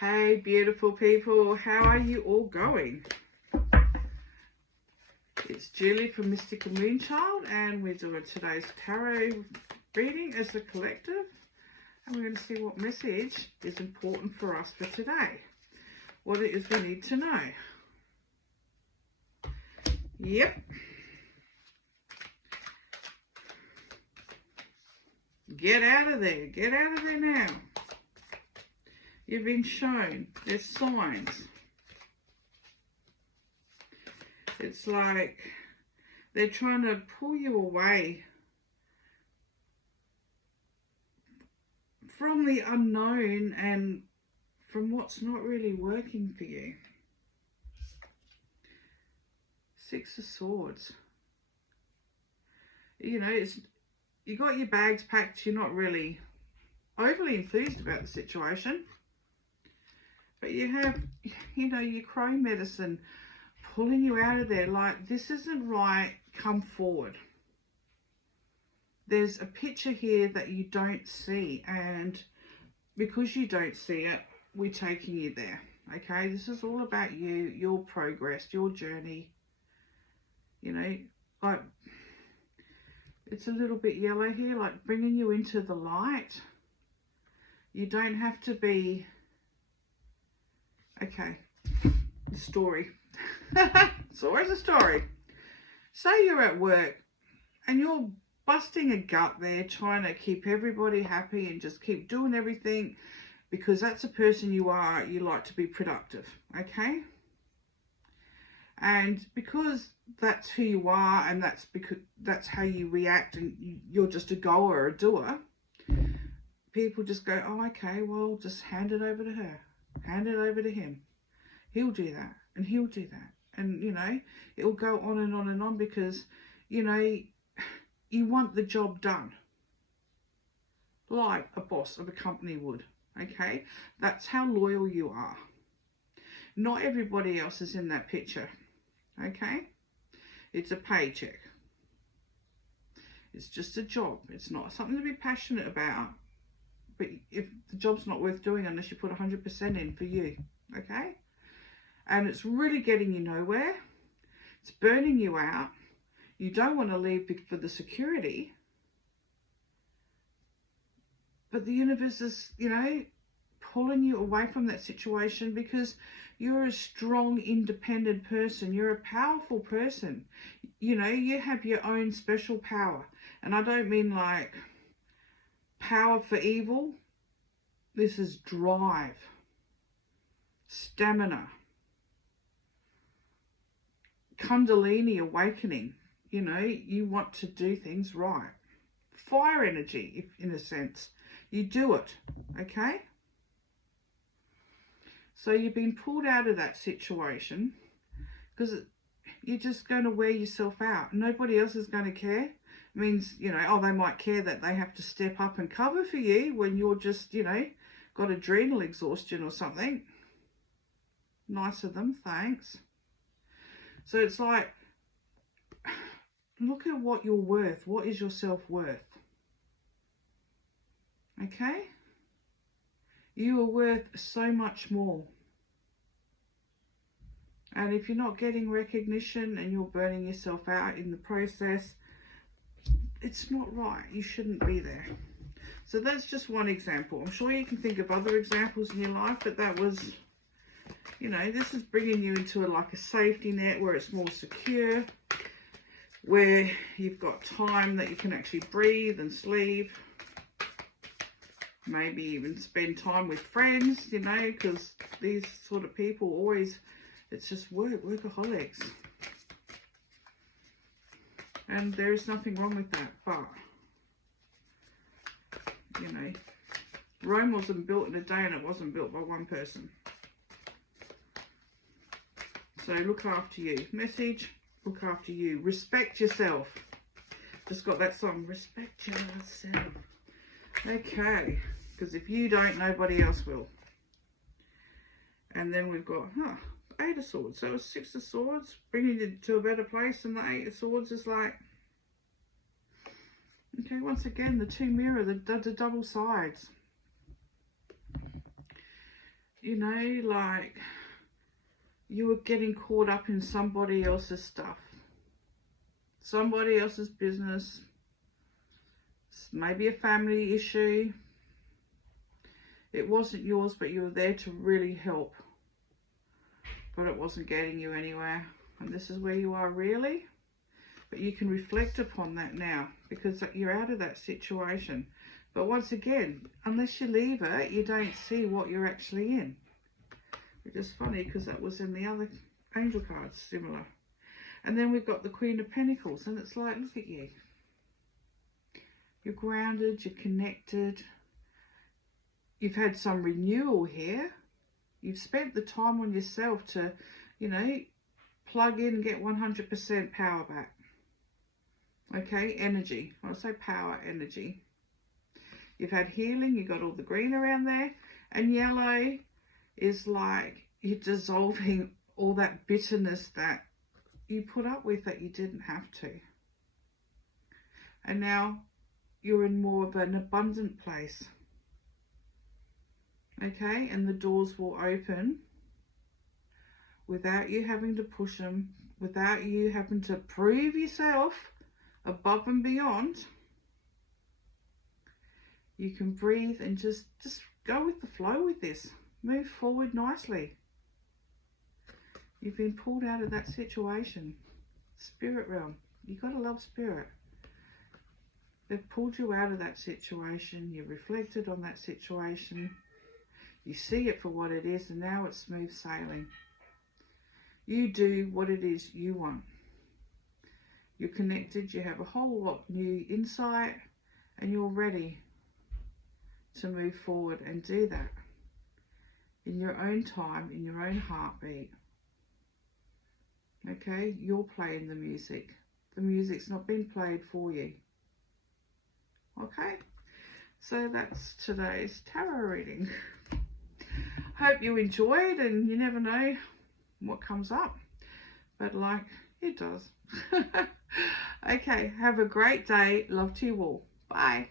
Hey beautiful people, how are you all going? It's Julie from Mystical Moonchild, and we're doing today's tarot reading as a collective, and we're going to see what message is important for us for today, what it is we need to know. Yep. Get out of there now. You've been shown, there's signs. It's like they're trying to pull you away from the unknown and from what's not really working for you. Six of Swords. You know, you got your bags packed, you're not really overly enthused about the situation. But you have, you know, your crow medicine pulling you out of there like, this isn't right, come forward. There's a picture here that you don't see, and because you don't see it, we're taking you there, okay? This is all about you, your progress, your journey. You know, like, it's a little bit yellow here, like bringing you into the light. You don't have to be, okay, the story. It's always a story. Say you're at work and you're busting a gut there, trying to keep everybody happy and just keep doing everything because that's a person you are. You like to be productive, okay? And because that's who you are, and that's because that's how you react, and you're just a goer or a doer, people just go, oh, okay, well, just hand it over to her, hand it over to him. He'll do that, and he'll do that. And, you know, it'll go on and on and on because, you know, you want the job done like a boss of a company would, okay? That's how loyal you are. Not everybody else is in that picture, okay? It's a paycheck. It's just a job. It's not something to be passionate about. But if the job's not worth doing unless you put 100% in for you, okay? And it's really getting you nowhere. It's burning you out. You don't want to leave for the security. But the universe is, you know, pulling you away from that situation because you're a strong, independent person. You're a powerful person. You know, you have your own special power. And I don't mean like power for evil. This is drive, stamina, Kundalini awakening. You know, you want to do things right. Fire energy, if in a sense. You do it, okay? So you've been pulled out of that situation because you're just going to wear yourself out. Nobody else is going to care. It means, you know, oh, they might care that they have to step up and cover for you when you're just, you know, got adrenal exhaustion or something. Nice of them, thanks. So it's like, look at what you're worth. What is your self-worth? Okay? You are worth so much more. And if you're not getting recognition and you're burning yourself out in the process, it's not right. You shouldn't be there. So that's just one example. I'm sure you can think of other examples in your life, but that was, you know, this is bringing you into like a safety net where it's more secure, where you've got time that you can actually breathe and sleep. Maybe even spend time with friends, you know, because these sort of people always, it's just workaholics. And there is nothing wrong with that, but, you know, Rome wasn't built in a day, and it wasn't built by one person. So look after you. Message, look after you. Respect yourself. Just got that song, respect yourself. Okay, because if you don't, nobody else will. And then we've got, Eight of Swords. So it's Six of Swords, bringing you to a better place. And the Eight of Swords is like, okay, once again, the two mirror, the double sides. you know, like you were getting caught up in somebody else's stuff, somebody else's business, maybe a family issue. It wasn't yours, but you were there to really help, but it wasn't getting you anywhere. And this is where you are really. But you can reflect upon that now because you're out of that situation. But once again, unless you leave it, you don't see what you're actually in. Which is funny because that was in the other angel cards, similar. And then we've got the Queen of Pentacles, and it's like, look at you. You're grounded, you're connected. You've had some renewal here. You've spent the time on yourself to, you know, plug in and get 100% power back. Okay, energy. When I say power, energy. You've had healing, you got all the green around there. And yellow is like you're dissolving all that bitterness that you put up with that you didn't have to. And now you're in more of an abundant place. Okay, and the doors will open without you having to push them, without you having to prove yourself above and beyond. You can breathe and just go with the flow with this. Move forward nicely. You've been pulled out of that situation. Spirit realm. You've got to love spirit. They've pulled you out of that situation. You reflected on that situation. You see it for what it is, and now it's smooth sailing. You do what it is you want. You're connected, you have a whole lot new insight, and you're ready to move forward and do that in your own time, in your own heartbeat. Okay, you're playing the music. The music's not been played for you. Okay, so that's today's tarot reading. Hope you enjoyed, and you never know what comes up, but like it does. Okay, have a great day. Love to you all. Bye.